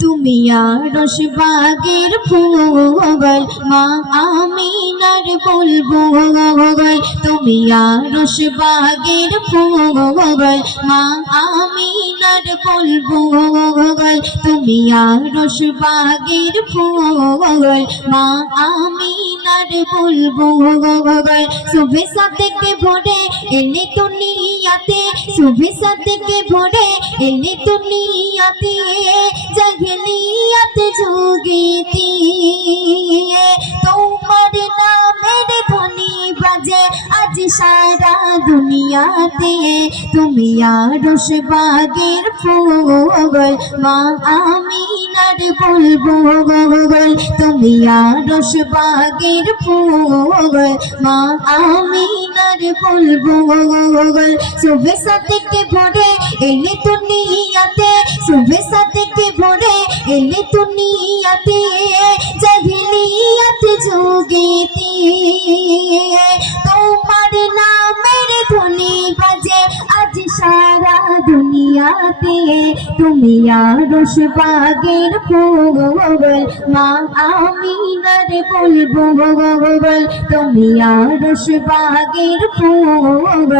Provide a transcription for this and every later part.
তুমি আরশ বাগের ফুল, মা আমিনার বলব, তুমি আরশ বাগের ফুল, মা আমিনার বলব, তুমি আরশ বাগের ফুল, মা আমিনার বলব সুবে সাথে ভরে এলে দুনিয়াতে সুবে সাথে ভরে এলে দুনিয়াতে জাগলিয়াত যোগীতি তোমার নামের ধ্বনি বাজে আজ সারা দুনিয়াতে তুমি আরশ বাগের ফুল মা আমিনার বলব তুমি আরশ বাগের ফুল মা আমিনার বলব সুবে সাথে ভরে এলে দুনিয়াতে সুবে সাথে ভরে এলে দুনিয়াতে জাহিলিয়াত যোগেতে তোমার নামের ধ্বনি বাজে, আজ দুনিয়াতে তুমি আরশ বাগের ফুল, মা আমিনার বলব তুমি আরশ বাগের ফুল,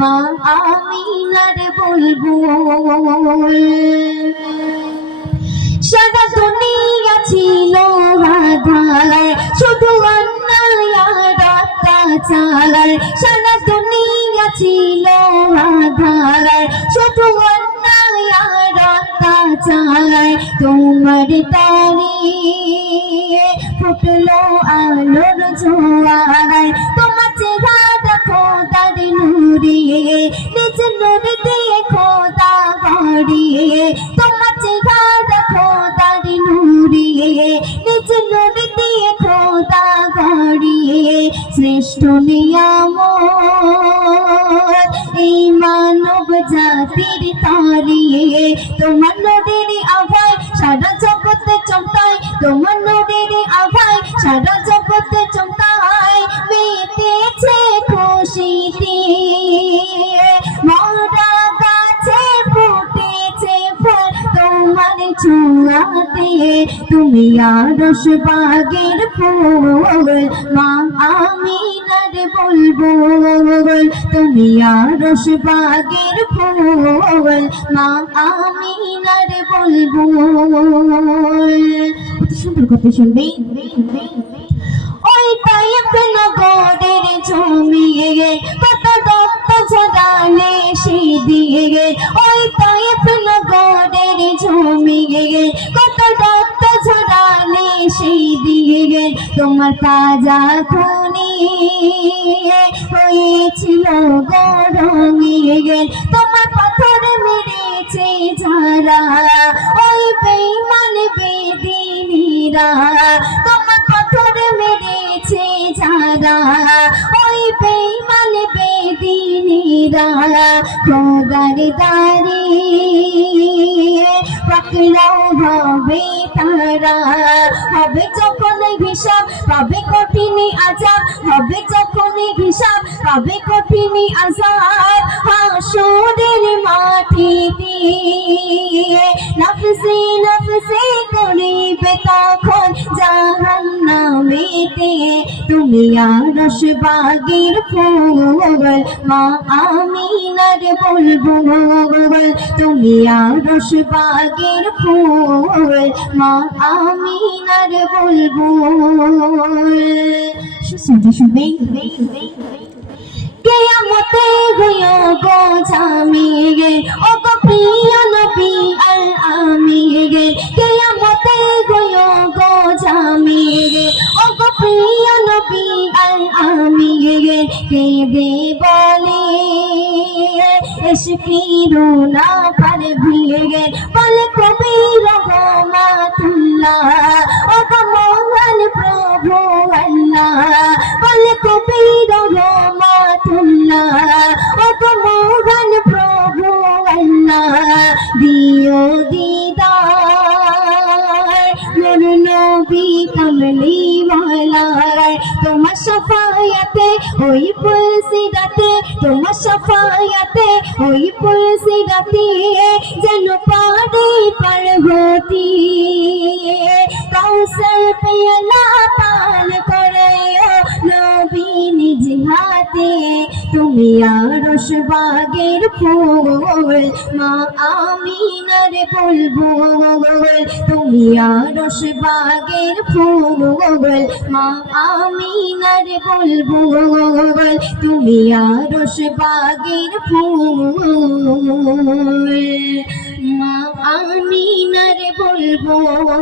মা আমিনার বলব সারা দুনিয়া ছিল আধার শুধু অন্যায় আর অত্যাচার। সারা দুনিয়া ছিল আধার শুধু অন্যায় আর অত্যাচার তোমার তারি ফুটলো আলোর জোয়ার তোমার চেহারা দেখো তার নুরিয়ে, নিজ নূর দিয়ে খোদা বাড়িয়ে তোমার চেহারা দেখো তার নুরিয়ে, নিজ নূর দিয়ে খোদা বাড়িয়ে শ্রেষ্ঠ মানব জাতির তারিয়ে তোমার নদীর আভায়, সারা জগতে চমকায়, তোমার নদীর আভায়, সারা জগতে চমকায়, মেতেছে খুশিতে। মরা গাছে ফুটেছে ফুল তোমার ছোঁয়াতে, তুমি আরশ বাগের ফুল, মা আমিনার বলব, তুমি আরশ বাগের ফুল, মা আমিনার বলব। কত সুন্দর কথা শুনবে? ওই তাইফ নগরের জমিয়ে কত রক্ত ঝরালে সে দিয়ে ওই তাইফ নগরের জমিয়ে কত ঝরালে সে দিয়ে তোমার তাজা খুনি। হয়েছিল গরমিয়ে তোমার পাথর মেরেছে যারা। ওই বেইমান বেদিনীরা তোমার পাথর মেরেছে যারা। ওই বেইমান বেদিনীরা খোদার দারি তারা হবে যখন হিসাব পাবে কঠিন আজাব, হবে যখন হিসাব পাবে কঠিন আজাব। হাসুরের মাটিতে নফসে নফসে করিবে তখন জাহান্নামেতে তুমি আরশ বাগের ফুল, মা আমিনার বলব তুমি আরশ বাগের ফুল মা আমিনার বলব শুনতে শুনবে কেয়ামতে হইও গো জামিয়ে ও গো প্রিয় নবী আল আমিয়ে কেয়ামতে হইও গো জামিয়ে ও গো প্রিয় নবী আল আমিয়ে কেঁদে বলে এসকিরো না পার ভিয়ে সাফায়াতে ওই পুলসিরাতে তোমার সাফায়াতে ওই পুলসিরাতে যেন পারে পার্বতী কাউসার পেয়ালা বাগের ফুল, মা আমিনার বুলবুল। তুমি আরশ বাগের ফুল, মা আমিনার বুলবুল। তুমি আরশ বাগের ফুল, মা আমিনার বুলবুল।